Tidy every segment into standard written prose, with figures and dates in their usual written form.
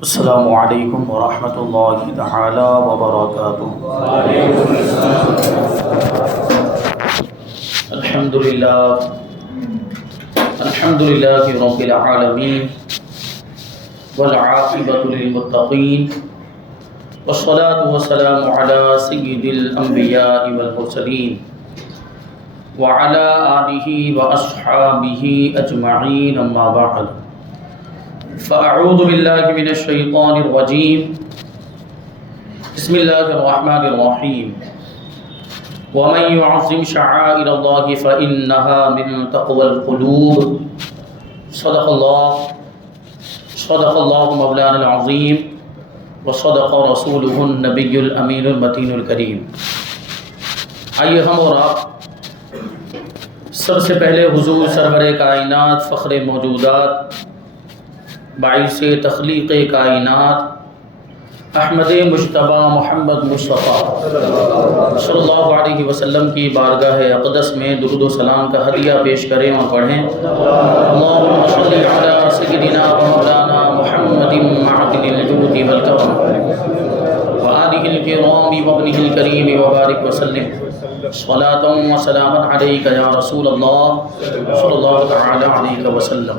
السلام علیکم ورحمۃ اللہ تعالی وبرکاتہ۔ الحمدللہ رب العالمین والعاقبۃ للمتقین والصلاة والسلام علی سید الانبیاء والمرسلین وعلی آلہ واصحابہ اجمعین، اما بعد فاعوذ باللہ من الشیطان الرجیم، بسم اللہ الرحمن الرحیم، ومن يعظم شعائر اللہ فإنها من تقوى القلوب۔ صدق اللہ مولانا العظیم وصدق رسولہ النبی الامین المتین الکریم۔ آئیے ہم اور آپ سب سے پہلے حضور سرور کائنات، فخر موجودات، باعث تخلیق کائنات، احمد مجتبی محمد مصطفیٰ صلی اللہ علیہ وسلم کی بارگاہ اقدس میں درود و سلام کا ہدیہ پیش کریں اور پڑھیں۔ اللہم صلی علی سیدنا و مولانا محمد معدن الجود والکرم وآلہ الکرام وابنہ الکریم وبارک وسلم صلاۃ و سلاما علیک یا رسول اللہ صلی اللہ تعالی علیہ وسلم۔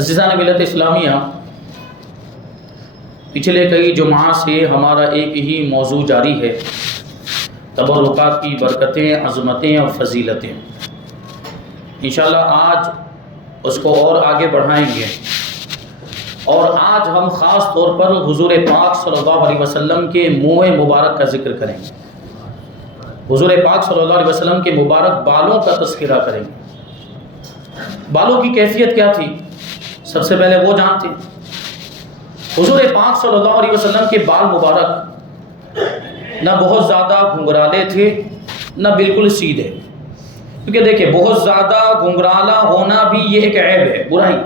عزیزان ملت اسلامیہ، پچھلے کئی جمعہ سے ہمارا ایک ہی موضوع جاری ہے، تبرکات کی برکتیں، عظمتیں اور فضیلتیں۔ انشاءاللہ آج اس کو اور آگے بڑھائیں گے، اور آج ہم خاص طور پر حضور پاک صلی اللہ علیہ وسلم کے منہ مبارک کا ذکر کریں گے۔ حضور پاک صلی اللہ علیہ وسلم کے مبارک بالوں کا تذکرہ کریں گے۔ بالوں کی کیفیت کیا تھی، سب سے پہلے وہ جانتے ہیں۔ حضور پاک صلی اللہ علیہ وسلم کے بال مبارک نہ بہت زیادہ گھنگرالے تھے نہ بالکل سیدھے، کیونکہ دیکھیں بہت زیادہ گھنگرالا ہونا بھی یہ ایک عیب ہے، برائی۔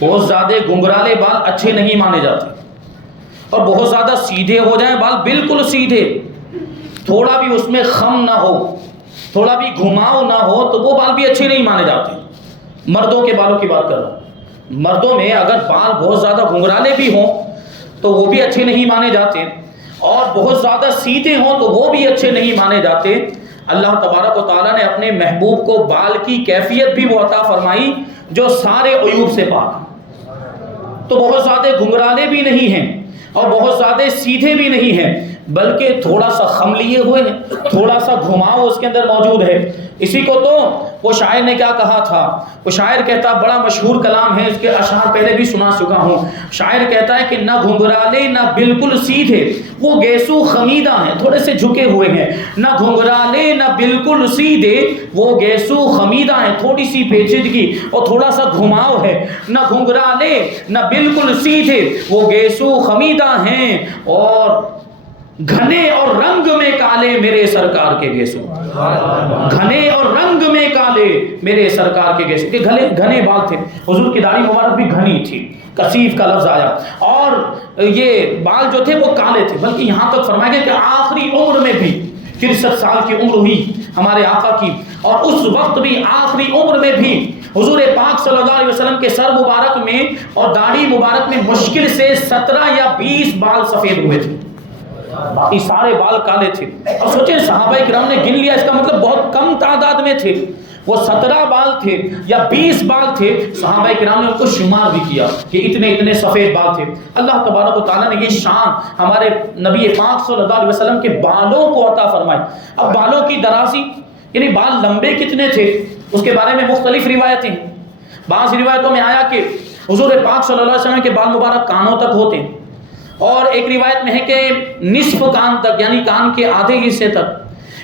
بہت زیادہ گھنگرالے بال اچھے نہیں مانے جاتے، اور بہت زیادہ سیدھے ہو جائیں بال، بالکل سیدھے، تھوڑا بھی اس میں خم نہ ہو، تھوڑا بھی گھماؤ نہ ہو، تو وہ بال بھی اچھے نہیں مانے جاتے۔ مردوں کے بالوں کی بات کر رہا ہوں، مردوں میں اگر بال بہت زیادہ گھنگرالے بھی ہوں تو وہ بھی اچھے نہیں مانے جاتے، اور بہت زیادہ سیدھے ہوں تو وہ بھی اچھے نہیں مانے جاتے۔ اللہ تبارک و تعالیٰ نے اپنے محبوب کو بال کی کیفیت بھی وہ عطا فرمائی جو سارے عیوب سے پاک، تو بہت زیادہ گھنگرالے بھی نہیں ہیں اور بہت زیادہ سیدھے بھی نہیں ہیں، بلکہ تھوڑا سا خم لیے ہوئے ہیں، تھوڑا سا گھماؤ اس کے اندر موجود ہے۔ اسی کو تو وہ شاعر نے کیا کہا تھا، وہ شاعر کہتا، بڑا مشہور کلام ہے، اس کے اشعار پہلے بھی سنا چکا ہوں۔ شاعر کہتا ہے کہ نہ گھنگرالے نہ بالکل سیدھے، وہ گیسو خمیدہ ہیں، تھوڑے سے جھکے ہوئے ہیں۔ نہ گھنگرالے نہ بالکل سیدھے، وہ گیسو خمیدہ ہیں، تھوڑی سی پیچیدگی اور تھوڑا سا گھماؤ ہے۔ نہ گھنگرالے نہ بالکل سیدھے، وہ گیسو خمیدہ ہیں، اور گھنے اور رنگ میں کالے میرے سرکار کے گیسو، گھنے اور رنگ میں کالے میرے سرکار کے گیسو، کہ گھنے بال تھے، حضور کی داڑھی مبارک بھی گھنی تھی، کثیف کا لفظ آیا، اور یہ بال جو تھے وہ کالے تھے، بلکہ یہاں تک فرمایا گیا کہ آخری عمر میں بھی 63 سال کی عمر ہوئی ہمارے آقا کی، اور اس وقت بھی آخری عمر میں بھی حضور پاک صلی اللہ علیہ وسلم کے سر مبارک میں اور داڑھی مبارک میں مشکل سے 17 یا 20 بال سفید ہوئے تھے، باقی سارے بال کالے تھے۔ اور سوچیں صحابہ کرام نے گن لیا، اس کا مطلب بہت کم تعداد میں تھے، وہ 17 بال تھے یا 20 بال تھے، صحابہ کرام نے ان کو شمار بھی کیا کہ اتنے اتنے سفید بال تھے۔ اللہ تبارک و تعالیٰ نے یہ شان ہمارے نبی پاک صلی اللہ علیہ وسلم کے بالوں کو عطا فرمائی۔ اب بالوں کی درازی یعنی بال لمبے کتنے تھے، اس کے بارے میں مختلف روایتیں ہیں۔ بعض روایتوں میں آیا کہ حضور پاک صلی اللہ علیہ وسلم کے بال مبارک کانوں تک ہوتے ہیں، اور ایک روایت میں ہے کہ نصف کان تک، یعنی کان کے آدھے حصے تک،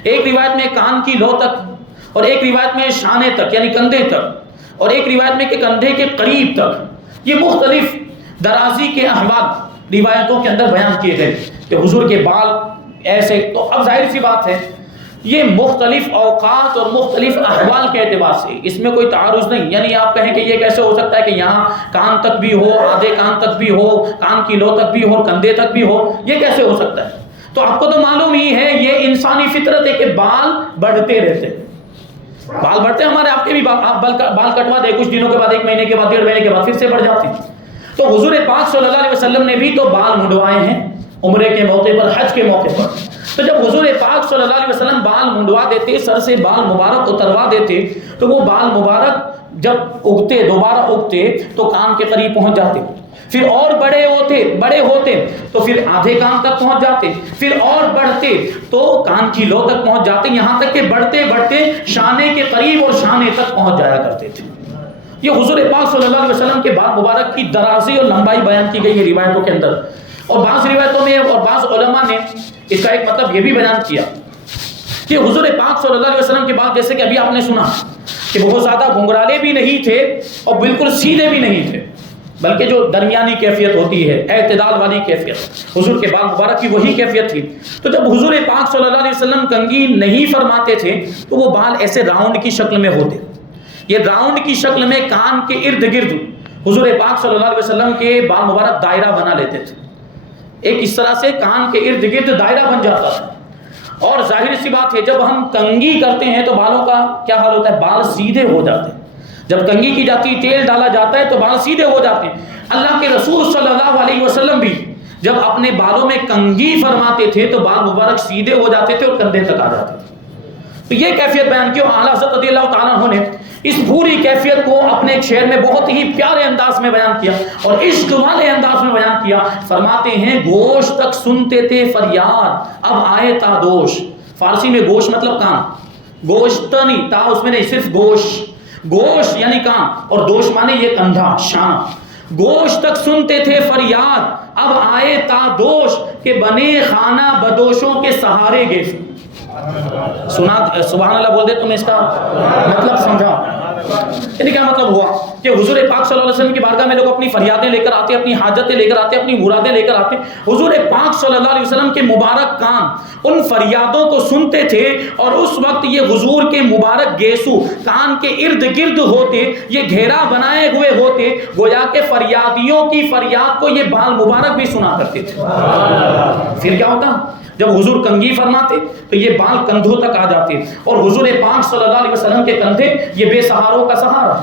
ایک روایت میں کان کی لو تک، اور ایک روایت میں شانے تک یعنی کندھے تک، اور ایک روایت میں کہ کندھے کے قریب تک۔ یہ مختلف درازی کے احوال روایتوں کے اندر بیان کیے گئے کہ حضور کے بال ایسے۔ تو اب ظاہر سی بات ہے یہ مختلف اوقات اور مختلف احوال کے اعتبار سے اس میں کوئی تعارض نہیں، یعنی آپ کہیں کہ یہ کیسے ہو سکتا ہے کہ یہاں کان تک بھی ہو، آدھے کان تک بھی ہو، کان کی لو تک بھی ہو، کندھے تک بھی ہو، یہ کیسے ہو سکتا ہے؟ تو آپ کو تو معلوم ہی ہے یہ انسانی فطرت ہے کہ بال بڑھتے رہتے ہیں، بال بڑھتے ہیں ہمارے، آپ کے بھی بال کٹوا دے کچھ دنوں کے بعد، 1 مہینے کے بعد، 1.5 مہینے کے بعد پھر سے بڑھ جاتے ہیں۔ تو حضور پاک صلی اللہ علیہ وسلم نے بھی تو بال منڈوائے ہیں عمرے کے موقع پر، حج کے موقع پر. تو جب حضور پاک صلی اللہ علیہ وسلم بال منڈوا دیتے، سر سے بال مبارک اتروا دیتے، تو وہ بال مبارک جب اگتے، دوبارہ اگتے تو کان کے قریب پہنچ جاتے، پھر اور بڑے ہوتے تو پھر آدھے کان تک پہنچ جاتے، پھر اور بڑھتے تو کان کی لو تک پہنچ جاتے، یہاں تک کہ بڑھتے بڑھتے شانے کے قریب اور شانے تک پہنچ جایا کرتے تھے. یہ حضور پاک صلی اللہ علیہ وسلم کے بال مبارک کی درازی اور لمبائی بیان کی گئی ہے روایتوں کے اندر. اور بعض روایتوں میں اور بعض علماء نے اس کا ایک مطلب یہ بھی بیان کیا کہ حضور پاک صلی اللہ علیہ وسلم کے بال، جیسے کہ ابھی آپ نے سنا کہ بہت زیادہ گھنگرالے بھی نہیں تھے اور بالکل سیدھے بھی نہیں تھے، بلکہ جو درمیانی کیفیت ہوتی ہے، اعتدال والی کیفیت، حضور کے بال مبارک کی وہی کیفیت تھی. تو جب حضور پاک صلی اللہ علیہ وسلم کنگھی نہیں فرماتے تھے تو وہ بال ایسے راؤنڈ کی شکل میں ہوتے. یہ راؤنڈ کی شکل میں کان کے ارد گرد حضور پاک صلی اللہ علیہ وسلم کے بال مبارک دائرہ بنا لیتے تھے. ایک اس طرح سے کان کے ارد گرد دائرہ بن جاتا تھا. اور ظاہر سی بات ہے جب ہم کنگھی کرتے ہیں تو بالوں کا کیا حال ہوتا ہے؟ بال سیدھے ہو جاتے ہیں. جب کنگھی کی جاتی، تیل ڈالا جاتا ہے تو بال سیدھے ہو جاتے ہیں. اللہ کے رسول صلی اللہ علیہ وسلم بھی جب اپنے بالوں میں کنگھی فرماتے تھے تو بال مبارک سیدھے ہو جاتے تھے اور کندھے تک آ جاتے تھے. تو یہ کیفیت بیان کی. اعلیٰ حضرت رضی اللہ تعالیٰ عنہ نے اس پوری کیفیت کو اپنے ایک شعر میں بہت ہی پیارے انداز میں بیان کیا اور عشق والے انداز میں بیان کیا. فرماتے ہیں گوشت تک سنتے تھے فریاد اب آئے تا دوش. فارسی میں گوشت مطلب کان، گوشت نہیں، تا اس میں نہیں، صرف گوشت یعنی کان، اور دوش مانے یہ کندھا، شانہ. گوشت تک سنتے تھے فریاد اب آئے تا دوش کہ بنے خانہ بدوشوں کے سہارے گیسو. سنا سبحان اللہ بول دے تم اس کا مطلب سمجھا. یعنی کیا مطلب ہوا کہ حضور پاک صلی اللہ علیہ وسلم کی بارگاہ میں لوگ اپنی فریادیں لے کر آتے، اپنی حاجتیں لے کر آتے، اپنی مرادیں لے کر آتے. حضور پاک صلی اللہ علیہ وسلم کے مبارک کان ان فریادوں کو سنتے تھے اور اس وقت یہ حضور کے مبارک گیسو کان کے ارد گرد ہوتے، یہ گھیرا بنائے ہوئے ہوتے، گویا کہ فریادیوں کی فریاد کو یہ بال مبارک بھی سنا کرتے تھے. پھر کیا ہوتا؟ جب حضور کنگھی فرماتے تو یہ بال کندھوں تک آ جاتے اور حضور پاک صلی اللہ علیہ وسلم کے کندھے یہ بے سہاروں کا سہارا،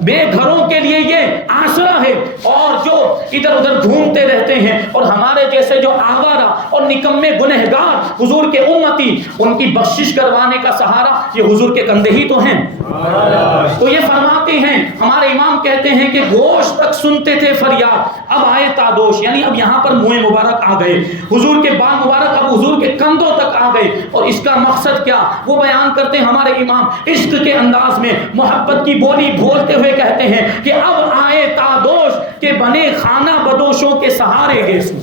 بے گھروں کے لیے یہ آسرا ہے. اور جو ادھر ادھر گھومتے رہتے ہیں اور ہمارے جیسے جو آوارہ اور نکمے گنہگار حضور کے امتی، ان کی بخشش کروانے کا سہارا یہ حضور کے کندھے ہی تو ہیں. تو یہ فرماتے ہیں، ہمارے امام کہتے ہیں کہ گوشت تک سنتے تھے فریاد اب آئے تادوش، یعنی اب یہاں پر منہ مبارک آ گئے، حضور کے بال مبارک اب حضور کے کندھوں تک آ گئے. اور اس کا مقصد کیا وہ بیان کرتے ہیں ہمارے امام عشق کے انداز میں، محبت کی بولی بولتے ہوئے کہتے ہیں کہ اب آئے تادوش کہ بنے خانہ بدوشوں کے سہارے گیسو.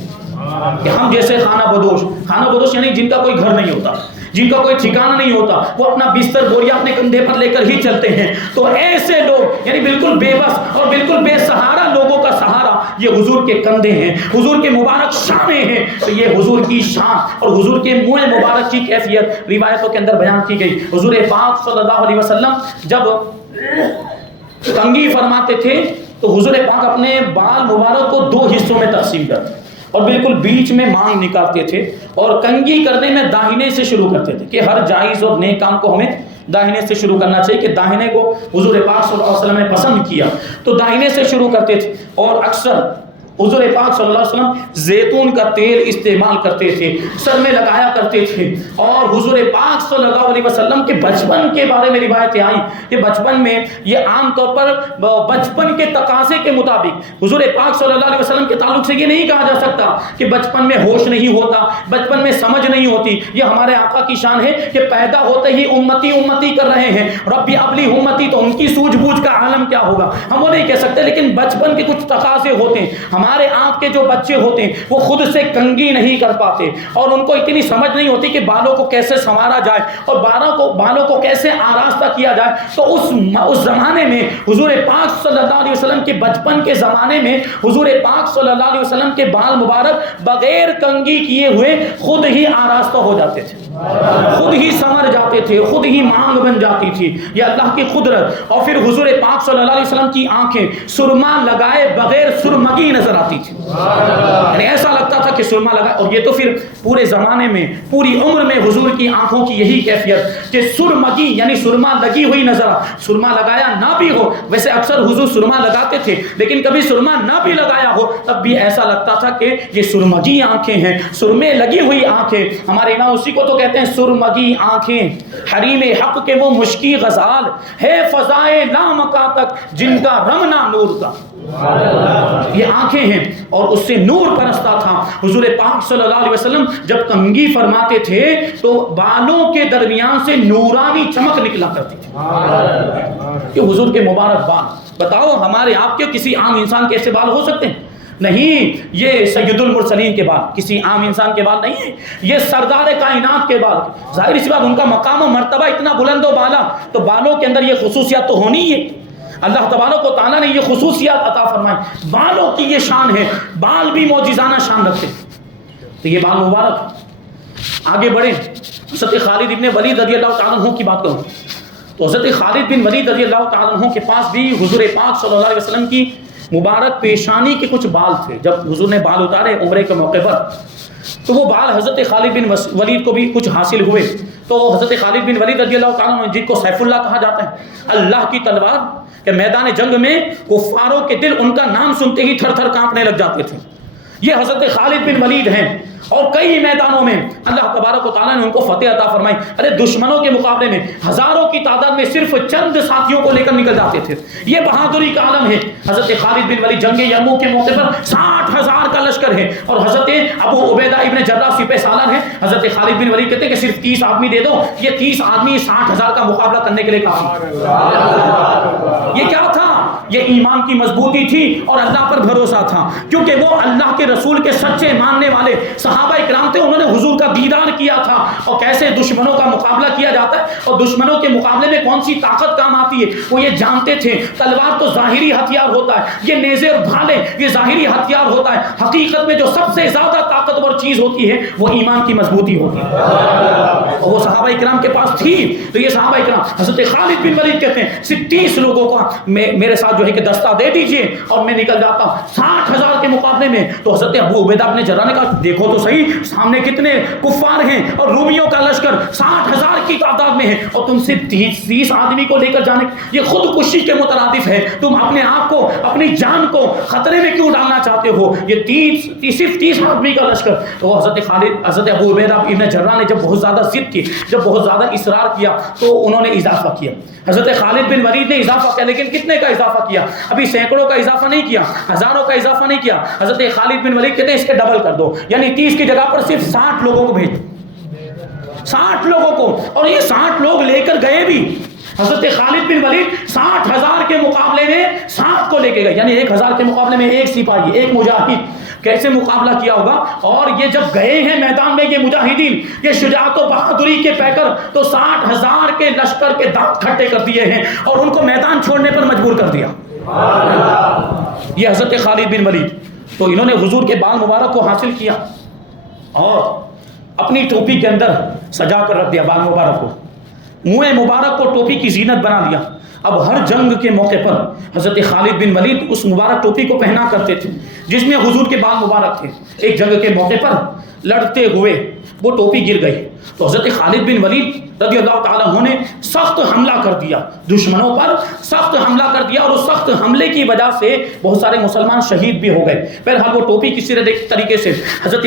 کہ ہم جیسے خانہ بدوش یعنی جن کا کوئی گھر نہیں ہوتا، جن کا کوئی ٹھکانہ نہیں ہوتا، وہ اپنا بستر بوریا اپنے کندھے پر لے کر ہی چلتے ہیں. تو ایسے لوگ یعنی بالکل بے بس اور بالکل بے سہارا لوگوں کا سہارا یہ حضور کے کندھے ہیں، حضور کے مبارک شانے ہیں. تو یہ حضور کی شان اور حضور کے منہ مبارک کی کیفیت روایتوں کے اندر بیان کی گئی. حضور پاک صلی اللہ علیہ وسلم جب کنگھی فرماتے تھے تو حضور پاک اپنے بال مبارک کو دو حصوں میں تقسیم کرتے اور بالکل بیچ میں مانگ نکالتے تھے اور کنگھی کرنے میں داہنے سے شروع کرتے تھے کہ ہر جائز اور نیک کام کو ہمیں داہنے سے شروع کرنا چاہیے، کہ داہنے کو حضور پاک صلی اللہ علیہ وسلم نے پسند کیا تو داہنے سے شروع کرتے تھے. اور اکثر حضور پاک صلی اللہ علیہ وسلم زیتون کا تیل استعمال کرتے تھے، سر میں لگایا کرتے تھے. اور حضور پاک صلی اللہ علیہ وسلم کے بچپن کے بارے میں روایتیں آئیں کہ بچپن میں یہ عام طور پر بچپن کے تقاضے کے مطابق حضور پاک صلی اللہ علیہ وسلم کے تعلق سے یہ نہیں کہا جا سکتا کہ بچپن میں ہوش نہیں ہوتا، بچپن میں سمجھ نہیں ہوتی. یہ ہمارے آقا کی شان ہے کہ پیدا ہوتے ہی امتی امتی کر رہے ہیں، ربی ابلی امتی، تو ان کی سوجھ بوجھ کا عالم کیا ہوگا ہم وہ نہیں کہہ سکتے. لیکن بچپن کے کچھ تقاضے ہوتے ہیں. ہمارے آپ کے جو بچے ہوتے ہیں وہ خود سے کنگھی نہیں کر پاتے اور ان کو اتنی سمجھ نہیں ہوتی کہ بالوں کو کیسے سنوارا جائے اور بالوں کو کیسے آراستہ کیا جائے. تو اس زمانے میں حضور پاک صلی اللہ علیہ وسلم کے بچپن کے زمانے میں حضور پاک صلی اللہ علیہ وسلم کے بال مبارک بغیر کنگھی کیے ہوئے خود ہی آراستہ ہو جاتے تھے. خود ہی سنور جاتے تھے، خود ہی مانگ بن جاتی تھی، یہ اللہ کی قدرت۔ اور پھر حضور پاک صلی اللہ علیہ وسلم کی آنکھیں سرما لگائے بغیر سرمگی نظر آتی تھی، یعنی ایسا لگتا تھا کہ سرما لگائے۔ اور یہ تو پھر پورے زمانے میں، پوری عمر میں حضور کی آنکھوں کی یہی کیفیت کہ سرمگی یعنی سرما لگی ہوئی نظر آ، سرما لگایا نہ بھی ہو، ویسے اکثر حضور سرما لگاتے تھے لیکن کبھی سرما نہ بھی لگایا ہو تب بھی ایسا لگتا تھا کہ یہ سرمگی آنکھیں ہیں، سرمے لگی ہوئی آنکھیں۔ ہمارے امام اسی کو تو کہتے ہیں سرمگی آنکھیں، حریم حق کے وہ مشکی غزال ہے فضائے لامکا تک جن کا رمنا نور کا، یہ آنکھیں ہیں اور اس سے نور برستا تھا۔ حضور پاک صلی اللہ علیہ وسلم جب کنگھی فرماتے تھے تو بالوں کے درمیان سے نورانی چمک نکلا کرتی تھی، کہ حضور کے مبارک بال، بتاؤ ہمارے آپ کے کسی عام انسان کے ایسے بال ہو سکتے ہیں؟ نہیں، یہ سید المرسلین کے بال، کسی عام انسان کے بال نہیں ہیں، یہ سردار کائنات کے بال۔ ظاہر سی بات، ان کا مقام و مرتبہ اتنا بلند و بالا، تو بالوں کے اندر یہ خصوصیات تو ہونی ہے۔ اللہ تبارک و تعالیٰ نے یہ خصوصیات عطا فرمائی، بالوں کی یہ شان ہے، بال بھی معجزانہ شان رکھتے ہیں، تو یہ بال مبارک۔ آگے بڑھیں، حضرت خالد بن ولید رضی اللہ تعالیٰ عنہ کی بات کروں تو حضرت خالد بن ولید رضی اللہ تعالیٰ عنہ کے پاس بھی حضور پاک صلی اللہ علیہ وسلم کی مبارک پیشانی کے کچھ بال تھے۔ جب حضور نے بال اتارے عمرے کے موقع پر تو وہ بال حضرت خالد بن ولید کو بھی کچھ حاصل ہوئے، تو حضرت خالد بن ولید رضی اللہ تعالیٰ عنہ، جن کو سیف اللہ کہا جاتا ہے، اللہ کی تلوار، کہ میدان جنگ میں کفاروں کے دل ان کا نام سنتے ہی تھر تھر کانپنے لگ جاتے تھے، یہ حضرت خالد بن ولید ہیں۔ اور کئی میدانوں میں اللہ تبارک و تعالیٰ نے ان کو فتح عطا فرمائی۔ ارے دشمنوں کے مقابلے میں ہزاروں کی تعداد میں صرف چند ساتھیوں کو لے کر نکل جاتے تھے، یہ بہادری کا عالم ہے۔ حضرت خالد بن ولید جنگ یرموک کے موقع پر 60,000 کا لشکر ہے، اور حضرت ابو عبیدہ ابن جراح سپہ سالار ہیں۔ حضرت خالد بن ولید کہتے ہیں کہ صرف 30 آدمی دے دو، یہ 30 آدمی 60,000 کا مقابلہ کرنے کے لیے کافی۔ یہ کیا تھا؟ یہ ایمان کی مضبوطی تھی اور اللہ پر بھروسہ تھا، کیونکہ وہ اللہ کے رسول کے سچے ماننے والے صحابہ اکرام تھے، انہوں نے حضور کا دیدار کیا تھا، اور کیسے دشمنوں کا مقابلہ کیا جاتا ہے اور دشمنوں کے مقابلے میں کون سی طاقت کام آتی ہے وہ یہ جانتے تھے۔ تلوار تو ظاہری ہتھیار ہوتا ہے، یہ نیزے اور بھالے یہ ظاہری ہتھیار ہوتا ہے، حقیقت میں جو سب سے زیادہ طاقتور چیز ہوتی ہے وہ ایمان کی مضبوطی ہوتی ہے، اور وہ صحابہ اکرام کے پاس تھی۔ تو یہ صحابہ اکرام، حضرت خالد بن ولید کہتے ہیں صرف 30 لوگوں کا میرے ساتھ جو ہے کہ دستہ دے دیجئے اور میں نکل جاتا ہوں 60,000 کے مقابلے میں۔ تو حضرت ابو عبیدہ ابن جراح نے کہا دیکھو تو صحیح، سامنے کتنے کفار ہیں اور رومیوں کا لشکر 60,000 کی تعداد میں ہے، اور تم صرف 30 آدمی کو لے کر جانے، یہ خودکشی کے مترادف ہے۔ تم اپنے آپ کو، اپنی جان کو خطرے میں کیوں ڈالنا چاہتے ہو؟ یہ صرف 30 آدمی کا لشکر۔ تو حضرت ابو عبیدہ ابن جراح نے جب بہت زیادہ ضد کی، جب بہت زیادہ اصرار کیا تو انہوں نے اضافہ کیا۔ حضرت خالد بن ولید نے اضافہ کیا، لیکن کتنے کا اضافہ کیا؟ ابھی سینکڑوں کا اضافہ نہیں کیا، ہزاروں کا اضافہ نہیں کیا۔ حضرت خالد بن ولید کہتے ہیں اس کے ڈبل کر دو، یعنی 30 کی جگہ پر صرف 60 لوگوں کو بھیج، 60 لوگوں کو، اور یہ 60 لوگ لے کر گئے بھی۔ حضرت خالد بن ولید 60,000 کے مقابلے میں 7 کو لے کے گئے، یعنی 1,000 کے مقابلے میں 1 سپاہی، 1 مجاہد، کیسے مقابلہ کیا ہوگا؟ اور یہ جب گئے ہیں میدان میں، یہ مجاہدین، یہ شجاعت و بہادری کے پیکر، تو 60,000 کے لشکر کے دانت کھٹے کر دیے ہیں اور ان کو میدان چھوڑنے پر مجبور کر دیا۔ یہ حضرت خالد بن ولید، تو انہوں نے حضور کے بال مبارک کو حاصل کیا اور اپنی ٹوپی کے اندر سجا کر رکھ دیا، بال مبارک کو، منہ مبارک کو ٹوپی کی زینت بنا دیا۔ اب ہر جنگ کے موقع پر حضرت خالد بن ولید اس مبارک ٹوپی کو پہنا کرتے تھے جس میں حضور کے بال مبارک تھے۔ ایک جنگ کے موقع پر لڑتے ہوئے وہ ٹوپی گر گئی، تو حضرت خالد بن ولید رضی اللہ تعالیٰ عنہ نے سخت حملہ کر دیا، دشمنوں پر سخت حملہ کر دیا، اور اس سخت حملے کی وجہ سے بہت سارے مسلمان شہید بھی ہو گئے۔ بہرحال وہ ٹوپی کسی طریقے سے حضرت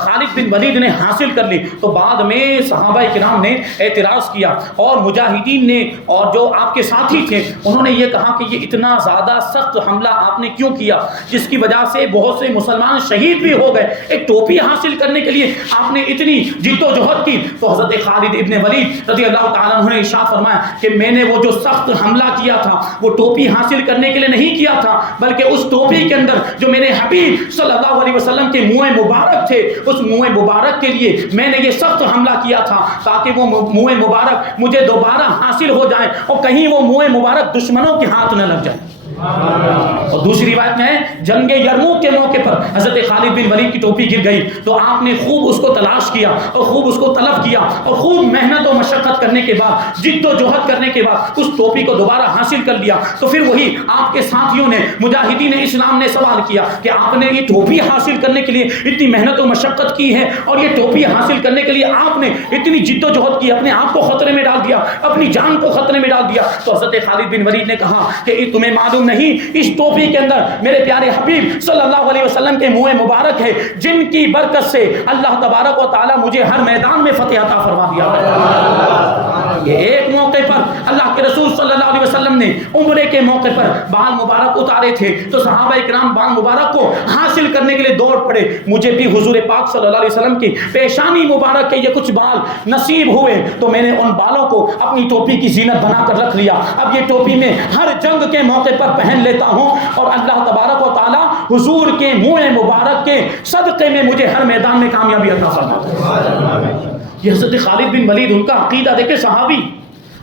خالد بن ولید نے حاصل کر لی۔ تو بعد میں صحابہ کرام نے اعتراض کیا اور مجاہدین نے اور جو آپ کے ساتھی تھے انہوں نے یہ کہا کہ یہ اتنا زیادہ سخت حملہ آپ نے کیوں کیا جس کی وجہ سے بہت سے مسلمان شہید بھی ہو گئے؟ ایک ٹوپی حاصل کرنے کے لیے آپ نے اتنی جد و جہد کی۔ تو حضرت خالد ابن ولید رضی اللہ تعالیٰ عنہ نے ارشاد فرمایا کہ میں نے وہ جو سخت حملہ کیا تھا وہ ٹوپی حاصل کرنے کے لیے نہیں کیا تھا، بلکہ اس ٹوپی کے اندر جو میرے حبیب صلی اللہ علیہ وسلم کے منہ مبارک تھے، اس منہ مبارک کے لیے میں نے یہ سخت حملہ کیا تھا تاکہ وہ منہ مبارک مجھے دوبارہ حاصل ہو جائے اور کہیں وہ منہ مبارک دشمنوں کے ہاتھ نہ لگ جائے۔ اور دوسری روایت میں ہے جنگ یرموک کے موقع پر حضرت خالد بن ولید کی ٹوپی گر گئی تو آپ نے خوب اس کو تلاش کیا اور خوب اس کو طلب کیا اور خوب محنت و مشقت کرنے کے بعد جد و جہد کرنے کے بعد اس ٹوپی کو دوبارہ حاصل کر لیا. تو پھر وہی آپ کے ساتھیوں نے مجاہدین اسلام نے سوال کیا کہ آپ نے یہ ٹوپی حاصل کرنے کے لیے اتنی محنت و مشقت کی ہے اور یہ ٹوپی حاصل کرنے کے لیے آپ نے اتنی جد و جہد کی, اپنے آپ کو خطرے میں ڈال دیا, اپنی جان کو خطرے میں ڈال دیا. تو حضرت خالد بن ولید نے کہا کہ تمہیں معلوم نہیں اس ٹوپی کے اندر میرے پیارے حبیب صلی اللہ علیہ وسلم کے منہ مبارک ہے جن کی برکت سے اللہ تبارک و تعالی مجھے ہر میدان میں فتح عطا فرما دیا ہے. یہ ایک موقع پر اللہ کے رسول صلی اللہ علیہ وسلم نے عمرے کے موقع پر بال مبارک اتارے تھے تو صحابہ اکرام بال مبارک کو حاصل کرنے کے لیے دوڑ پڑے. مجھے بھی حضور پاک صلی اللہ علیہ وسلم کی پیشانی مبارک کے یہ کچھ بال نصیب ہوئے تو میں نے ان بالوں کو اپنی ٹوپی کی زینت بنا کر رکھ لیا. اب یہ ٹوپی میں ہر جنگ کے موقع پر پہن لیتا ہوں اور اللہ تبارک و تعالی حضور کے منہ مبارک کے صدقے میں مجھے ہر میدان میں کامیابی عطا فرماتا ہے. یہ حضرت خالد بن ولید ان کا عقیدہ دیکھیں, صحابی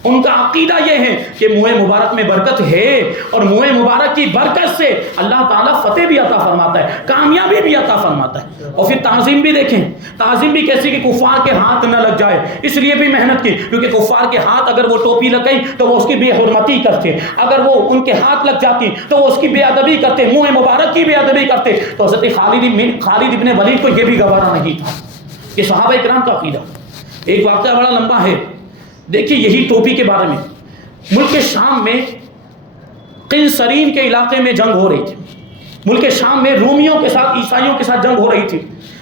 ان کا عقیدہ یہ ہے کہ منہ مبارک میں برکت ہے اور منہ مبارک کی برکت سے اللہ تعالیٰ فتح بھی عطا فرماتا ہے, کامیابی بھی عطا فرماتا ہے. اور پھر تعظیم بھی دیکھیں, تعظیم بھی کیسی کہ کفار کے ہاتھ نہ لگ جائے اس لیے بھی محنت کی, کیونکہ کفار کے ہاتھ اگر وہ ٹوپی لگ گئی تو وہ اس کی بے حرمتی کرتے, اگر وہ ان کے ہاتھ لگ جاتی تو وہ اس کی بے ادبی کرتے, منہ مبارک کی بے ادبی کرتے. تو حضرت خالد ابن ولید کو یہ بھی گوارا نہیں تھا. یہ صحابہ کرام کا عقیدہ. ایک واقعہ بڑا لمبا ہے, دیکھیے یہی ٹوپی کے بارے میں. ملک شام میں قنسرین کے علاقے میں جنگ ہو رہی تھی. ملک شام میں رومیوں کے ساتھ عیسائیوں کے ساتھ جنگ ہو رہی تھی.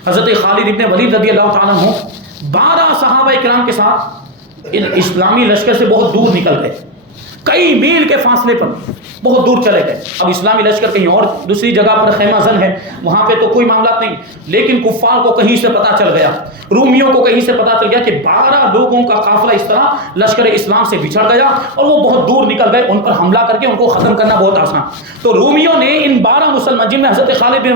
حضرت خالد ابن ولید رضی اللہ تعالیٰ عنہ 12 صحابہ اکرام کے ساتھ اسلامی لشکر سے بہت دور نکل گئے, کئی میل کے فاصلے پر بہت دور چلے گئے. اب اسلامی لشکر کہیں اور دوسری جگہ پر خیمہ زن ہے, وہاں پہ تو کوئی معاملات نہیں, لیکن کفار کو کہیں سے پتہ چل گیا, رومیوں کو کہیں سے پتہ چل گیا کہ 12 لوگوں کا قافلہ اس طرح لشکر اسلام سے بچھڑ گیا اور وہ بہت دور نکل گئے. ان پر حملہ کر کے ان کو ختم کرنا بہت آسان. تو رومیوں نے ان 12 مسلمان, جن میں حضرت خالد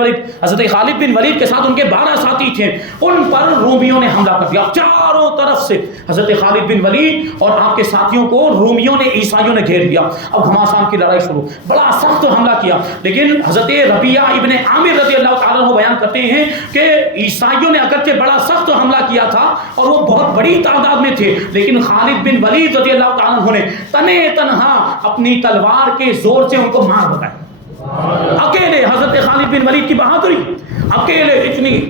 بن ولید کے ساتھ ان کے 12 ساتھی تھے, ان پر رومیوں نے حملہ کر دیا. چاروں طرف سے حضرت خالد بن ولید اور آپ کے ساتھیوں کو رومیوں نے, عیسائیوں نے گھیر لیا. اب گھماسان کی لڑائی شروع, بڑا سخت حملہ کیا. لیکن حضرت ربیعہ ابن عامر رضی اللہ تعالیٰ عنہ بیان کرتے ہیں کہ عیسائیوں نے اگرچہ بڑا سخت حملہ کیا تھا اور وہ بہت بڑی تعداد میں تھے, لیکن خالد بن ولید رضی اللہ تعالیٰ عنہ نے تنے تنہا اپنی تلوار کے زور سے ان کو مار بھگایا. اکیلے حضرت خالد بن ولید کی بہادری, اکیلے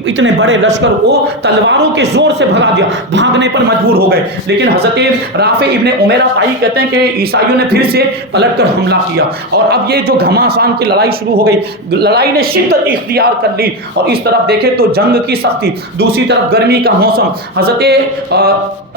اتنے بڑے لشکر کو تلواروں کے زور سے بھگا دیا, بھاگنے پر مجبور ہو گئے. لیکن حضرت رافع ابن عمیرہ طائی کہتے ہیں کہ عیسائیوں نے پھر سے پلٹ کر حملہ کیا اور اب یہ جو گھماسان کی لڑائی شروع ہو گئی, لڑائی نے شدت اختیار کر لی. اور اس طرف دیکھیں تو جنگ کی سختی, دوسری طرف گرمی کا موسم. حضرت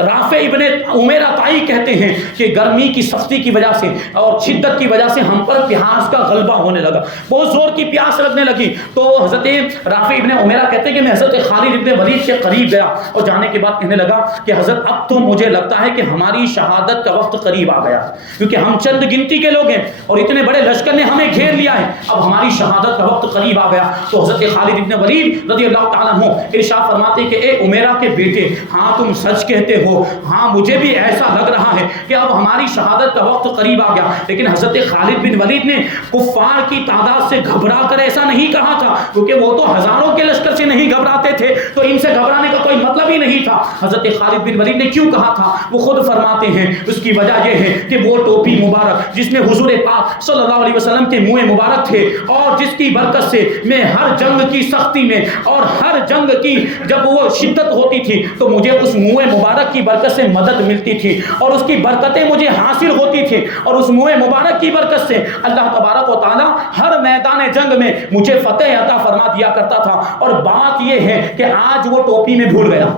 رافع ابن عمیرہ طائی کہتے ہیں کہ گرمی کی سختی کی وجہ سے اور شدت کی وجہ سے ہم پر پیاس کا غلبہ ہونے لگا, بہت زور کی پیاس لگنے لگی. تو حضرت رافع ابن عمیرہ کہتے ہیں کہ میں حضرت خالد ابن ولید کے قریب گیا اور جانے کے بعد کہنے لگا کہ حضرت اب تو مجھے لگتا ہے کہ ہماری شہادت کا وقت قریب آ گیا, کیونکہ ہم چند گنتی کے لوگ ہیں اور اتنے بڑے لشکر نے ہمیں گھیر لیا ہے, اب ہماری شہادت کا وقت قریب آ گیا. تو حضرت خالد ابن ولید رضی اللہ تعالیٰ عنہ ارشاد فرماتے ہیں کہ اے عمیرہ کے بیٹے, ہاں تم سچ کہتے ہو, ہاں مجھے بھی ایسا لگ رہا ہے کہ اب ہماری شہادت کا وقت قریب آ گیا. لیکن حضرت خالد بن ولید نے کفار کی تعداد سے گھبرا کر ایسا نہیں کہا تھا, کیونکہ وہ تو ہزاروں کے لشکر سے نہیں گھبراتے تھے, تو ان سے گھبرانے کا کوئی مطلب ہی نہیں تھا. حضرت خالد بن ولید نے کیوں کہا تھا وہ خود فرماتے ہیں, اس کی وجہ یہ ہے کہ وہ ٹوپی مبارک جس میں حضور پاک صلی اللہ علیہ وسلم کے منہ مبارک تھے اور جس کی برکت سے میں ہر جنگ کی سختی میں اور ہر جنگ کی جب وہ شدت ہوتی تھی تو مجھے اس منہ مبارک کی برکت سے مدد ملتی تھی اور اس کی برکتیں مجھے حاصل ہوتی تھی, اور اس منہ مبارک کی برکت سے اللہ تبارک و تعالی ہر میدان جنگ میں مجھے فتح عطا فرما دیا کرتا تھا. اور بات یہ ہے کہ آج وہ ٹوپی میں بھول گیا,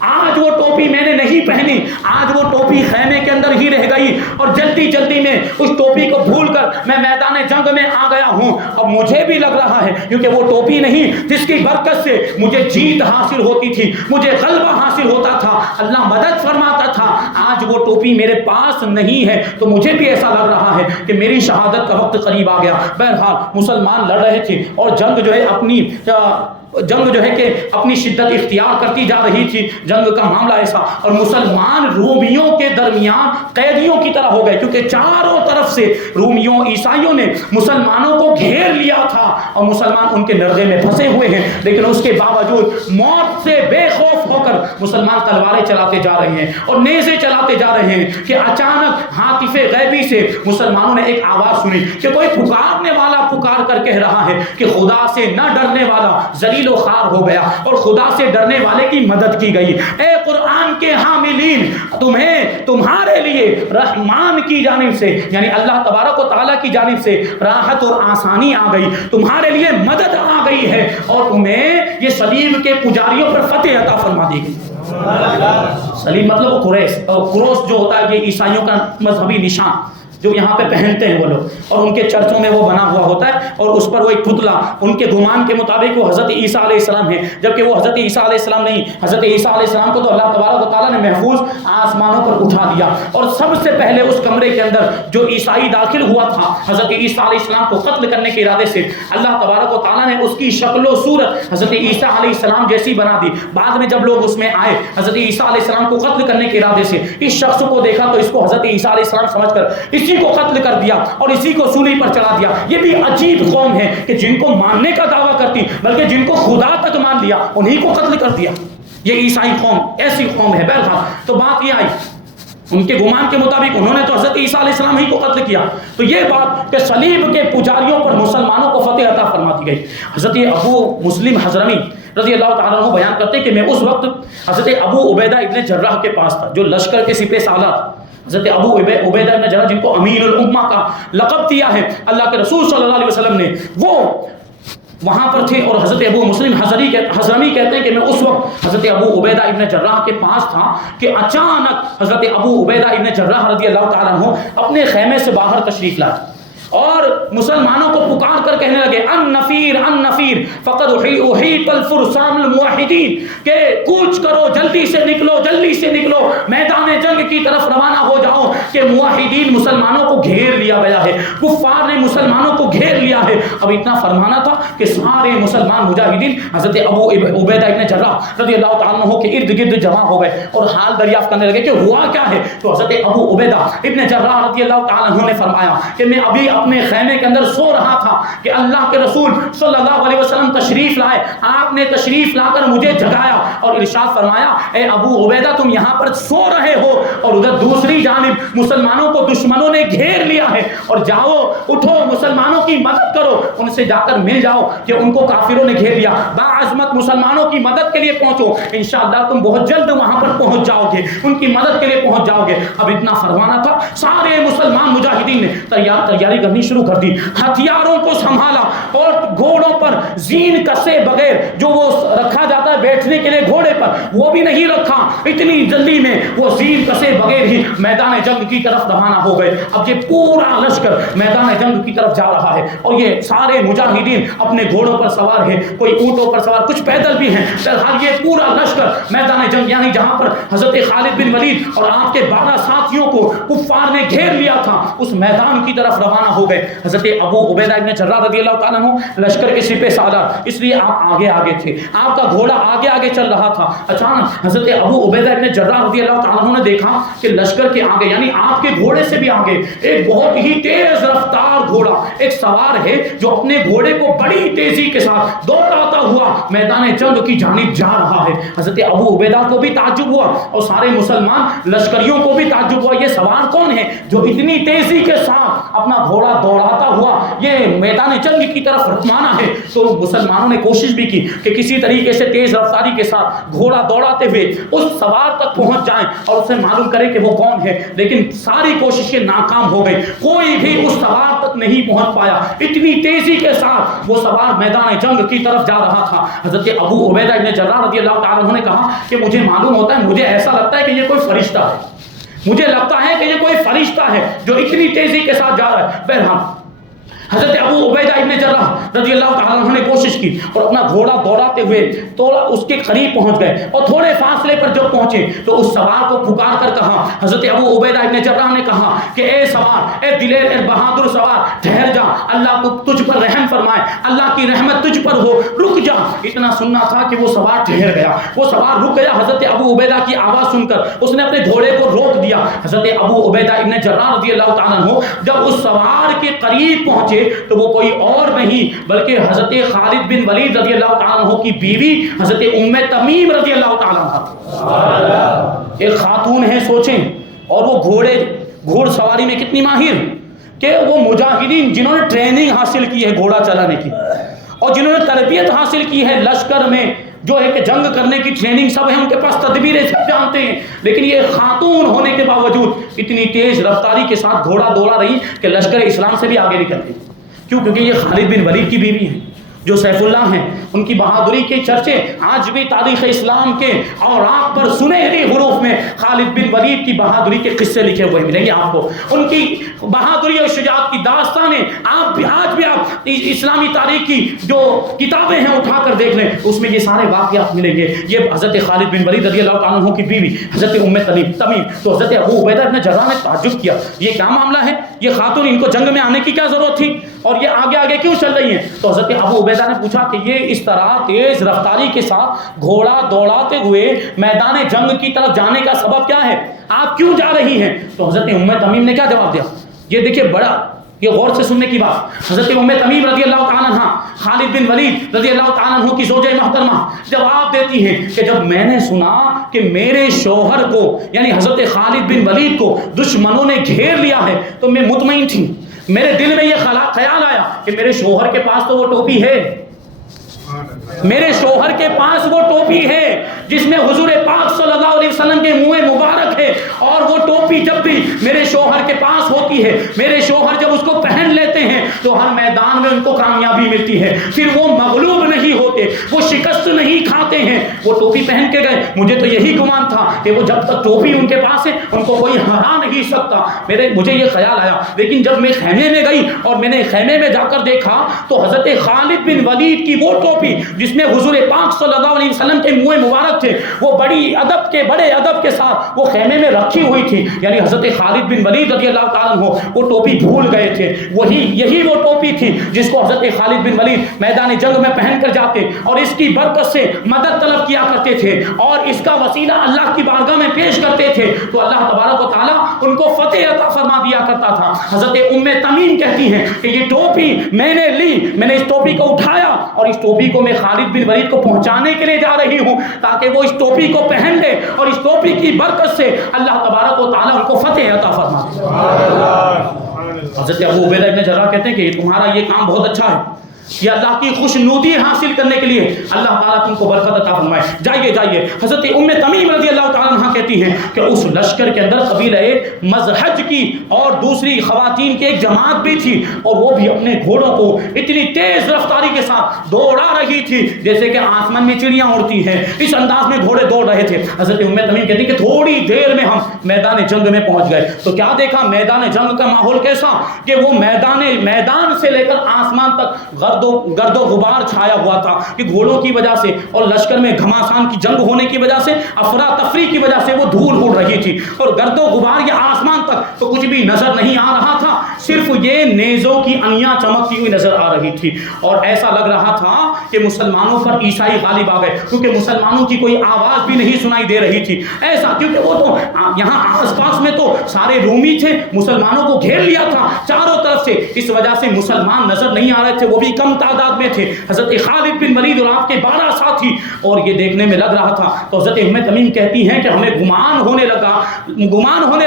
آج وہ ٹوپی میں نے نہیں پہنی, آج وہ ٹوپی خیمے کے اندر ہی رہ گئی اور جلدی جلدی میں اس ٹوپی کو بھول کر میں میدان جنگ میں آ گیا ہوں. اور مجھے بھی لگ رہا ہے کیونکہ وہ ٹوپی نہیں جس کی برکت سے مجھے جیت حاصل ہوتی تھی, مجھے غلبہ حاصل ہوتا تھا, اللہ مدد فرماتا تھا, آج وہ ٹوپی میرے پاس نہیں ہے تو مجھے بھی ایسا لگ رہا ہے کہ میری شہادت کا وقت قریب آ گیا. بہرحال مسلمان لڑ رہے تھے اور جنگ جو ہے اپنی جنگ جو ہے کہ اپنی شدت اختیار کرتی جا رہی تھی، جنگ کا معاملہ ایسا، اور مسلمان رومیوں کے درمیان قیدیوں کی طرح ہو گئے، کیونکہ چاروں طرف سے رومیوں عیسائیوں نے مسلمانوں کو گھیر لیا تھا اور مسلمان ان کے نرغے میں پھنسے ہوئے ہیں، لیکن اس کے باوجود موت سے بے خوف ہو کر مسلمان تلواریں چلاتے جا رہے ہیں اور نیزے چلاتے جا رہے ہیں کہ اچانک ہاتف غیبی سے مسلمانوں نے ایک آواز سنی کہ کوئی پکارنے والا پکار کر کہہ رہا ہے کہ خدا سے نہ ڈرنے والا ذلیل و خوار ہو گیا اور خدا سے ڈرنے والے کی مدد کی گئی۔ اے قرآن کے حاملین، تمہیں تمہارے لیے رحمان کی جانب سے یعنی اللہ تبارک و تعالیٰ کی جانب سے راحت اور آسانی آ گئی، تمہارے لیے مدد آ گئی ہے اور تمہیں یہ صلیب کے پجاریوں پر فتح عطا فرما دی گئی۔ صلیب مطلب کروس جو ہوتا ہے یہ عیسائیوں کا مذہبی نشان جو یہاں پہ پہنتے ہیں وہ لوگ، اور ان کے چرچوں میں وہ بنا ہوا ہوتا ہے اور اس پر وہ ایک پتلا، ان کے گمان کے مطابق وہ حضرت عیسیٰ علیہ السلام ہے، جبکہ وہ حضرت عیسیٰ علیہ السلام نہیں۔ حضرت عیسیٰ علیہ السلام کو تو اللہ تبارک و تعالیٰ نے محفوظ آسمانوں پر اٹھا دیا، اور سب سے پہلے اس کمرے کے اندر جو عیسائی داخل ہوا تھا حضرت عیسیٰ علیہ السلام کو قتل کرنے کے ارادے سے، اللہ تبارک و تعالیٰ نے اس کی شکل و صورت حضرت عیسیٰ علیہ السلام جیسی بنا دی۔ بعد میں جب لوگ اس میں آئے حضرت عیسیٰ علیہ السلام کو قتل کرنے کے ارادے سے، اس شخص کو دیکھا تو اس کو حضرت عیسیٰ علیہ السلام سمجھ کر اسی کو قتل کر دیا اور اسی کو سولی پر چڑھا دیا۔ یہ بھی عجیب قوم ہے کہ جن کو ماننے کا دعویٰ کرتی بلکہ جن کو خدا تک مان لیا انہی کو قتل کر دیا۔ یہ عیسائی قوم ایسی قوم ہے۔ بہرحال تو بات یہ آئی ان کے گمان کے مطابق انہوں نے تو حضرت عیسیٰ علیہ السلام ہی کو قتل کیا، تو یہ بات کہ صلیب کے پجاریوں پر مسلمانوں کو فتح عطا فرما دی گئی۔ حضرت ابو مسلم حضرمی رضی اللہ تعالیٰ عنہ بیان کرتے ہیں کہ میں اس وقت حضرت ابو عبیدہ ابن جراح کے پاس تھا جو لشکر کے سپہ سالار حضرت ابو عبیدہ ابن جراح جن کو امین الامہ کا لقب دیا ہے اللہ کے رسول صلی اللہ علیہ وسلم نے، وہ وہاں پر تھے، اور حضرت ابو مسلم حضرمی کہتے ہیں کہ میں اس وقت حضرت ابو عبیدہ ابن جراح کے پاس تھا کہ اچانک حضرت ابو عبیدہ ابن جراح رضی اللہ تعالیٰ عنہ اپنے خیمے سے باہر تشریف لائے اور مسلمانوں کو پکار کر کہنے لگے ان نفیر فقد احیط الفرسان الموحدین، کہ کوچ کرو، جلدی سے نکلو میدان جنگ کی طرف روانہ ہو جاؤ کہ موحدین مسلمانوں کو گھیر لیا گیا ہے، کفار نے مسلمانوں کو گھیر لیا ہے۔ اب اتنا فرمانا تھا کہ سارے مسلمان مجاہدین حضرت ابو عبیدہ ابن جراح رضی اللہ تعالیٰ عنہ کے ارد گرد جمع ہو گئے اور حال دریافت کرنے لگے کہ ہوا کیا ہے۔ تو حضرت ابو عبیدہ ابن جراح رضی اللہ تعالیٰ عنہ نے فرمایا کہ میں ابھی اپنے خیمے کے اندر سو رہا تھا کہ اللہ کے رسول صلی اللہ علیہ وسلم تشریف لائے، آپ نے تشریف لا کر مجھے جگایا اور ارشاد فرمایا اے ابو عبیدہ تم یہاں پر سو رہے ہو اور ادھر دوسری جانب مسلمانوں کو دشمنوں نے گھیر لیا ہے، اور جاؤ اٹھو مسلمانوں کی مدد کرو، ان سے جا کر مل جاؤ کہ ان کو کافروں نے گھیر لیا، باعظمت مسلمانوں کی مدد کے لیے پہنچو، انشاءاللہ تم بہت جلد وہاں پر پہنچ جاؤ گے، ان کی مدد کے لیے پہنچ جاؤ گے۔ اب اتنا فرمانا تھا، سارے مسلمان مجاہدین نے تیاری کرنی شروع کر دی، ہتھیاروں کو سنبھالا اور گھوڑوں پر زین کسے بغیر جو وہ رکھا جاتا ہے بیٹھنے کے لیے گھوڑے پر وہ بھی نہیں رکھا، اتنی جلدی میں وہ زین کسے بغیر ہی میدان جنگ کی طرف روانہ ہو گئے۔ اب یہ پورا لشکر میدان جنگ کی طرف جا رہا ہے اور یہ سارے مجاہدین اپنے گھوڑوں پر سوار ہیں، کوئی اونٹوں پر سوار، کچھ پیدل بھی ہیں۔ بہرحال یہ پورا لشکر میدان جنگ یعنی جہاں پر حضرت خالد بن ولید اور آپ کے 12 ساتھیوں کو کفار نے گھیر لیا تھا اس میدان کی طرف روانہ ہو گئے۔ حضرت ابو عبیدہ ابن جراح رضی اللہ تعالیٰ عنہ لشکر کے سپہ سالار، اس لیے آپ آگے تھے، آپ کا گھوڑا آگے چل رہا تھا۔ اچانک حضرت ابو عبیدہ ابن جراح رضی اللہ تعالیٰ عنہ نے دیکھا کہ لشکر کے آگے یعنی آپ کے گھوڑے سے بھی آگے ایک بہت ہی تیز رفتار گھوڑا ایک سوار ہے جو اپنے گھوڑے کو بڑی تیزی کے ساتھ دوڑاتا ہوا میدان جنگ کی جانب جا رہا ہے۔ حضرت ابو عبیدہ کو بھی تعجب ہوا اور سارے مسلمان لشکریوں کو بھی تعجب ہوا، یہ سوار کون ہے جو اتنی تیزی کے ساتھ اپنا گھوڑا دوڑاتا ہوا یہ میدان جنگ کی طرف روانہ ہے۔ تو مسلمانوں نے کوشش بھی کی کہ کسی طریقے سے تیز رفتاری کے ساتھ گھوڑا دوڑاتے ہوئے اس سوار تک پہنچ جائیں اور اسے معلوم کریں کہ وہ کون ہے، لیکن ساری کوششیں ناکام ہو گئی، کوئی بھی اس سوار تک نہیں پہنچ پایا، اتنی تیزی کے ساتھ وہ سوار میدان جنگ کی طرف جا رہا تھا۔ حضرت ابو عبیدہ ابن جراح رضی اللہ تعالیٰ عنہ نے کہا کہ مجھے معلوم ہوتا ہے، مجھے ایسا لگتا ہے کہ یہ کوئی فرشتہ ہے، مجھے لگتا ہے کہ یہ کوئی فرشتہ ہے جو اتنی تیزی کے ساتھ جا رہا ہے۔ بہرحال حضرت ابو عبیدہ ابن جراح رضی اللہ تعالیٰ عنہ نے کوشش کی اور اپنا گھوڑا دوڑاتے ہوئے تھوڑا اس کے قریب پہنچ گئے، اور تھوڑے فاصلے پر جب پہنچے تو اس سوار کو پکار کر کہا، حضرت ابو عبیدہ ابن جراح نے کہا کہ اے سوار، اے دلیر، اے بہادر سوار، ٹھہر جا، اللہ کو تجھ پر رحم فرمائے، اللہ کی رحمت تجھ پر ہو، رک جا۔ اتنا سننا تھا کہ وہ سوار ٹھہر گیا، وہ سوار رک گیا۔ حضرت ابو عبیدہ کی آواز سن کر اس نے اپنے گھوڑے کو روک دیا۔ حضرت ابو عبیدہ ابن جراح رضی اللہ تعالیٰ عنہ جب اس سوار کے قریب پہنچے تو وہ کوئی اور نہیں بلکہ حضرت خالد بن ولید رضی اللہ تعالیٰ عنہ کی بیوی حضرت ام تمیم رضی اللہ تعالیٰ عنہ، ایک خاتون ہے، سوچیں، اور وہ گھوڑ سواری میں کتنی ماہر، کہ وہ مجاہدین جنہوں نے ٹریننگ حاصل کی ہے گھوڑا چلانے کی، اور جنہوں نے تربیت حاصل کی ہے لشکر میں جو ہے کہ جنگ کرنے کی ٹریننگ سب ہے، ان کے پاس تدبیریں سب جانتے ہیں، لیکن یہ خاتون ہونے کے باوجود اتنی تیز رفتاری کے ساتھ گھوڑا دوڑا رہی کہ لشکر اسلام سے بھی آگے نکل گئی۔ کیوں؟ کیونکہ یہ خالد بن ولید کی بیوی ہیں جو سیف اللہ ہیں، ان کی بہادری کے چرچے آج بھی تاریخ اسلام کے اوراق پر سنہری حروف میں خالد بن ولید کی بہادری کے قصے لکھے ہوئے ملیں گے آپ کو، ان کی بہادری اور شجاعت کی داستانیں آج بھی آپ اسلامی تاریخ کی جو کتابیں ہیں اٹھا کر دیکھ لیں، اس میں یہ سارے واقعات ملیں گے۔ یہ حضرت خالد بن ولید رضی اللہ تعالیٰ عنہ کی بیوی حضرت ام تمیم، تو حضرت ابو عبیدہ ابن جراح نے تعجب کیا، یہ کیا معاملہ ہے، یہ خاتون، ان کو جنگ میں آنے کی کیا ضرورت تھی اور یہ آگے کیوں چل رہی ہیں؟ تو حضرت ابو عبیدہ نے پوچھا کہ یہ اس طرح تیز رفتاری کے ساتھ گھوڑا دوڑاتے ہوئے میدان جنگ کی طرف جانے کا سبب کیا ہے، آپ کیوں جا رہی ہیں؟ تو حضرت ام تمیم نے کیا جواب دیا؟ یہ دیکھیں بڑا، یہ غور سے سننے کی بات، حضرت ام تمیم رضی اللہ تعالیٰ عنہ خالد بن ولید رضی اللہ تعالیٰ عنہ کی زوجہ محترمہ جواب دیتی ہیں کہ جب میں نے سنا کہ میرے شوہر کو یعنی حضرت خالد بن ولید کو دشمنوں نے گھیر لیا ہے تو میں مطمئن تھی، میرے دل میں یہ خیال آیا کہ میرے شوہر کے پاس تو وہ ٹوپی ہے، میرے شوہر کے پاس وہ ٹوپی ہے جس میں حضور پاک صلی اللہ علیہ وسلم کے منہ مبارک ہے، اور وہ ٹوپی جب بھی میرے شوہر کے پاس ہوتی ہے، میرے شوہر جب اس کو پہن لیتے ہیں تو ہر میدان میں ان کو کامیابی ملتی ہے، پھر وہ مغلوب نہیں ہوتے، وہ شکست نہیں کھاتے ہیں۔ وہ ٹوپی پہن کے گئے، مجھے تو یہی گمان تھا کہ وہ جب تک ٹوپی ان کے پاس ہے ان کو کوئی ہرا نہیں سکتا، مجھے یہ خیال آیا، لیکن جب میں خیمے میں گئی اور میں نے خیمے میں جا کر دیکھا تو حضرت خالد بن ولید کی وہ ٹوپی جس میں حضور پاک صلی اللہ علیہ وسلم کے منہ مبارک تھے، وہ بڑے ادب کے ساتھ وہ خیمے میں رکھی ہوئی تھی، یعنی حضرت خالد بن ولید رضی اللہ تعالیٰ عنہ وہ ٹوپی بھول گئے تھے، یہی وہ ٹوپی تھی جس کو حضرت خالد بن ولید میدان جنگ میں پہن کر جاتے اور اس کی برکت سے مدد طلب کیا کرتے تھے اور اس کا وسیلہ اللہ کی بارگاہ میں پیش کرتے تھے تو اللہ تبارک و تعالیٰ ان کو فتح عطا فرما دیا کرتا تھا۔ حضرت ام تمیم کہتی ہیں کہ یہ ٹوپی میں نے لی، میں نے اس ٹوپی کو اٹھایا اور اس ٹوپی کو میں خالد بن ولید کو پہنچانے کے لیے جا رہی ہوں تاکہ وہ اس ٹوپی کو پہن لے اور اس ٹوپی کی برکت سے اللہ تبارک و تعالیٰ ان کو فتح عطا فرما دے۔ حضرت ابو عبیدہ ابن جراح کہتے ہیں کہ تمہارا یہ کام بہت اچھا ہے، یہ اللہ کی خوشنودی حاصل کرنے کے لیے اللہ تعالیٰ تم کو برکت عطا فرمائے، جائیے۔ حضرت ام تمیم رضی اللہ تعالیٰ عنہ کہتی ہیں کہ اس لشکر کے اندر قبیلہ مزہج کی اور دوسری خواتین کی ایک جماعت بھی تھی اور وہ بھی اپنے گھوڑوں کو اتنی تیز رفتاری کے ساتھ دوڑا رہی تھی جیسے کہ آسمان میں چڑیاں اڑتی ہیں، اس انداز میں گھوڑے دوڑ رہے تھے۔ حضرت ام تمیم کہتی ہیں کہ تھوڑی دیر میں ہم میدان جنگ میں پہنچ گئے تو کیا دیکھا، میدان جنگ کا ماحول کیسا کہ وہ میدان سے لے کر آسمان تک گرد و غبار چھایا ہوا تھا کہ گھوڑوں کی وجہ سے اور لشکر میں گھماسان کی جنگ ہونے کی وجہ سے، افراتفری کی وجہ سے وہ دھول اڑ رہی تھی اور گرد و غبار یا آسمان تک تو کچھ بھی نظر نہیں آ رہا تھا، صرف یہ نیزوں کی انیاں چمکتی ہوئی نظر آ رہی تھی اور ایسا لگ رہا تھا کہ مسلمانوں پر عیسائی غالب آ گئے، کیونکہ مسلمانوں کی کوئی آواز بھی نہیں سنائی دے رہی تھی، ایسا کیونکہ وہ تو یہاں آس پاس میں تو سارے رومی تھے، مسلمانوں کو گھیر لیا تھا چاروں طرف سے، اس وجہ سے مسلمان نظر نہیں آ رہے تھے، وہ بھی کم تعداد میں تھے۔ حضرت خالد بن ولید اور آپ کے 12 ساتھی اور یہ دیکھنے میں لگ رہا تھا تو حضرت ام تمیم کہتی ہیں کہ ہمیں گمان ہونے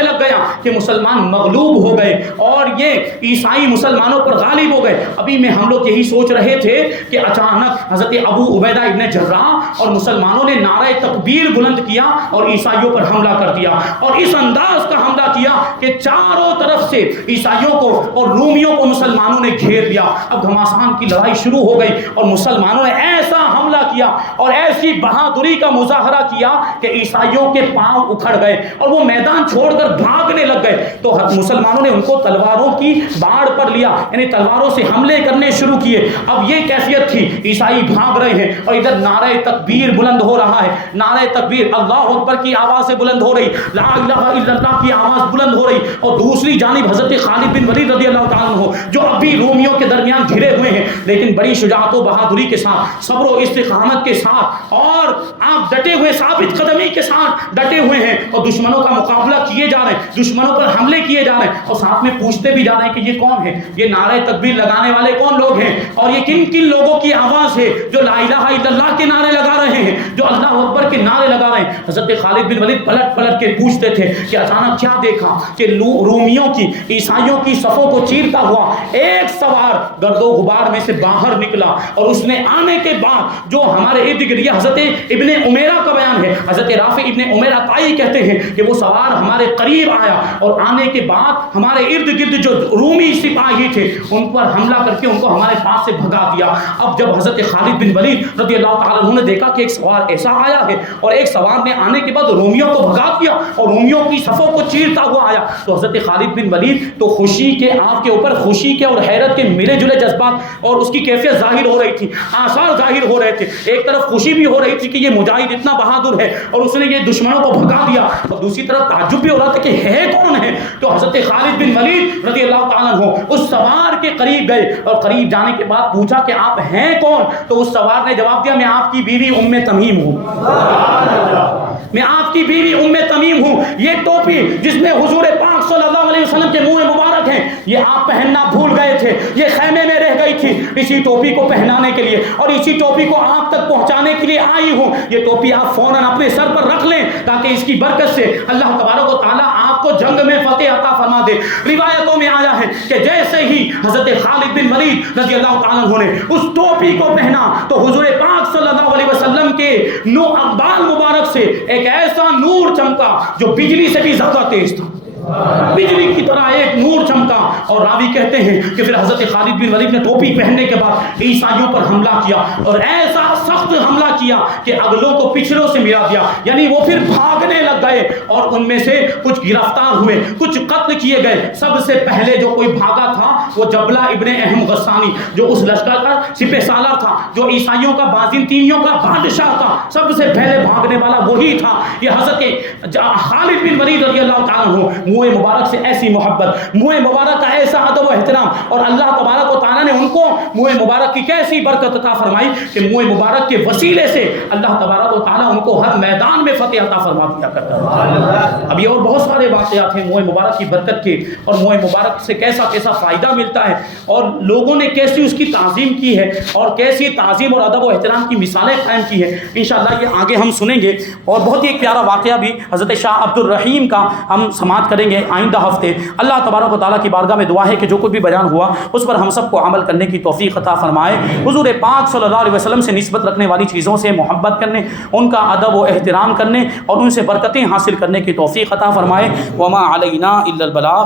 لگ گیا کہ مسلمان مغلوب ہو گئے اور یہ عیسائی مسلمانوں پر غالب ہو گئے۔ ابھی میں ہم لوگ یہی سوچ رہے تھے کہ اچانک حضرت ابو عبیدہ ابن جراح اور مسلمانوں نے نعرہ تکبیر بلند کیا اور عیسائیوں پر حملہ کر دیا اور اس انداز کا حملہ کیا کہ چاروں طرف سے عیسائیوں کو اور رومیوں کو مسلمانوں نے گھیر لیا۔ اب گھماسان کی لڑائی شروع ہو گئی اور مسلمانوں نے ایسا حملہ کیا اور ایسی بہادری کا مظاہرہ کیا کہ عیسائیوں کے پاؤں اکھڑ گئے اور وہ میدان چھوڑ کر بھاگنے لگ گئے. تو مسلمانوں نے ان کو تلواروں کی باڑ پر لیا, یعنی تلواروں سے حملے کرنے شروع کیے. اب یہ کیفیت تھی, عیسائی بھاگ رہے ہیں اور ادھر نعرہ تکبیر بلند ہو رہا ہے, نعرہ تکبیر اللہ اکبر کی آواز سے بلند ہو رہی, لا الہ الا اللہ کی آواز بلند ہو رہی, اور دوسری جانب حضرت خالد بن ولید رضی اللہ تعالیٰ عنہ جو اب بھی رومیوں کے درمیان گھرے ہوئے ہیں, لیکن بڑی شجاعت و بہادری کے ساتھ, صبر و استقامت کے ساتھ, اور آپ ڈٹے ہوئے ثابت قدمی کے ساتھ ڈٹے ہوئے ہیں اور دشمنوں کا مقابلہ کیے جا رہے ہیں, دشمنوں پر حملے کیے جا رہے ہیں, اور ساتھ میں پوچھتے بھی جا رہے ہیں کہ یہ کون ہے, یہ نعرہ تکبیر لگانے والے کون لوگ ہیں, اور یہ کن کن لوگوں کی آواز ہے جو لا الہ الا اللہ کے نعرے لگا رہے ہیں, جو اللہ اکبر کے نعرے لگا رہے ہیں. حضرت خالد بن ولید پلٹ پلٹ کے پوچھتے تھے کہ اچانک کیا دیکھا کہ رومیوں کی, عیسائیوں کی صفوں کو چیرتا ہوا ایک سوار گرد و غبار میں سے باہر نکلا, اور اس نے آنے کے بعد جو ہمارے ارد گرد, یہ حضرت ابن عمیرہ کا بیان ہے, حضرت رافع ابن عمیرہ طائی کہتے ہیں کہ وہ سوار ہمارے قریب آیا اور آنے کے بعد ہمارے ارد گرد جو رومی سپاہی تھے ان پر حملہ کر کے ان کو ہمارے پاس سے بھگا دیا. اب جب حضرت خالد بن ولید رضی اللہ تعالیٰ عنہ نے دیکھا کہ ایک سوار ایسا آیا ہے اور ایک سوار نے آنے کے بعد رومیوں کو بھگا دیا اور رومیوں کی صفوں کو چیرتا ہوا آیا, تو حضرت خالد بن ولید تو خوشی کے, آپ کے اوپر خوشی کے اور حیرت کے ملے جلے جذبات اور اس کی کیفیت ظاہر ہو رہی تھی, آثار ظاہر ہو رہے تھے. ایک طرف خوشی بھی ہو رہی تھی کہ یہ مجاہد اتنا بہادر ہے اور اس نے یہ دشمنوں کو بھگا دیا, اور دوسری طرف تعجب بھی ہو رہا تھا کہ ہے کون ہے. تو حضرت خالد بن ولید رضی اللہ تعالیٰ عنہ اس سوار کے قریب گئے اور قریب جانے کے بعد پوچھا کہ آپ ہیں کون. تو اس سوار نے جواب دیا, میں آپ کی بیوی ام تمیم ہوں, میں آپ کی بیوی ام تمیم ہوں. یہ ٹوپی جس میں حضور پاک صلی اللہ علیہ وسلم کے منہ مبارک ہیں, یہ آپ پہننا بھول گئے تھے, یہ خیمے میں رہ گئی تھی, اسی ٹوپی کو پہنانے کے لیے اور اسی ٹوپی کو آپ تک پہنچانے کے لیے آئی ہوں. یہ ٹوپی آپ فوراً اپنے سر پر رکھ لیں تاکہ اس کی برکت سے اللہ تبارک و تعالیٰ آپ کو جنگ میں فتح عطا فرما دے. روایتوں میں آیا ہے کہ جیسے ہی حضرت خالد بن ولید رضی اللہ تعالیٰ عنہ نے اس ٹوپی کو پہنا تو حضور پاک صلی اللہ علیہ وسلم کے اقبال مبارک سے ایک ایسا نور چمکا جو بجلی سے بھی زیادہ تیز تھا, بجلی کی طرح ایک نور چمکا. اور راوی کہتے ہیں کہ پھر حضرت خالد بن ولید نے ٹوپی پہننے کے بعد عیسائیوں پر حملہ کیا اور ایسا سخت حملہ کیا کہ اگلوں کو پچھلوں سے ملا دیا, یعنی وہ پھر بھاگنے لگ گئے اور ان میں سے کچھ گرفتار ہوئے, کچھ قتل کیے گئے. سب سے پہلے جو کوئی بھاگا تھا وہ جبلہ ابن اہم غسانی, جو اس لشکر کا سپہ سالار تھا, جو عیسائیوں کا بازنطینیوں کا بادشاہ تھا, سب سے پہلے بھاگنے والا وہی تھا. یہ حضرت خالد بن ولید رضی اللہ تعالیٰ عنہ, منہ مبارک سے ایسی محبت, منہ مبارک کا ایسا ادب و احترام, اور اللہ تبارک و تعالیٰ نے ان کو منہ مبارک کی کیسی برکت عطا فرمائی کہ منہ مبارک کے وسیلے سے اللہ تبارک و تعالیٰ ان کو ہر میدان میں فتح عطا فرما دیا کرتا ہے. ابھی اور بہت سارے واقعات ہیں منہ مبارک کی برکت کے, اور منہ مبارک سے کیسا کیسا فائدہ ملتا ہے اور لوگوں نے کیسی اس کی تعظیم کی ہے اور کیسی تعظیم اور ادب و احترام کی مثالیں قائم کی ہے. انشاءاللہ یہ آگے ہم سنیں گے. اور بہت ہی ایک پیارا واقعہ بھی حضرت شاہ عبد الرحیم کا ہم سماعت کریں گے آئندہ ہفتے. اللہ تبارک و تعالیٰ کی بارگاہ میں دعا ہے کہ جو کچھ بھی بیان ہوا اس پر ہم سب کو عمل کرنے کی توفیق عطا فرمائے. حضور پاک صلی اللہ علیہ وسلم سے نسبت رکھنے والی چیزوں سے محبت کرنے, ان کا ادب و احترام کرنے اور ان سے برکتیں حاصل کرنے کی توفیق عطا فرمائے. وما علینا الا البلاغ.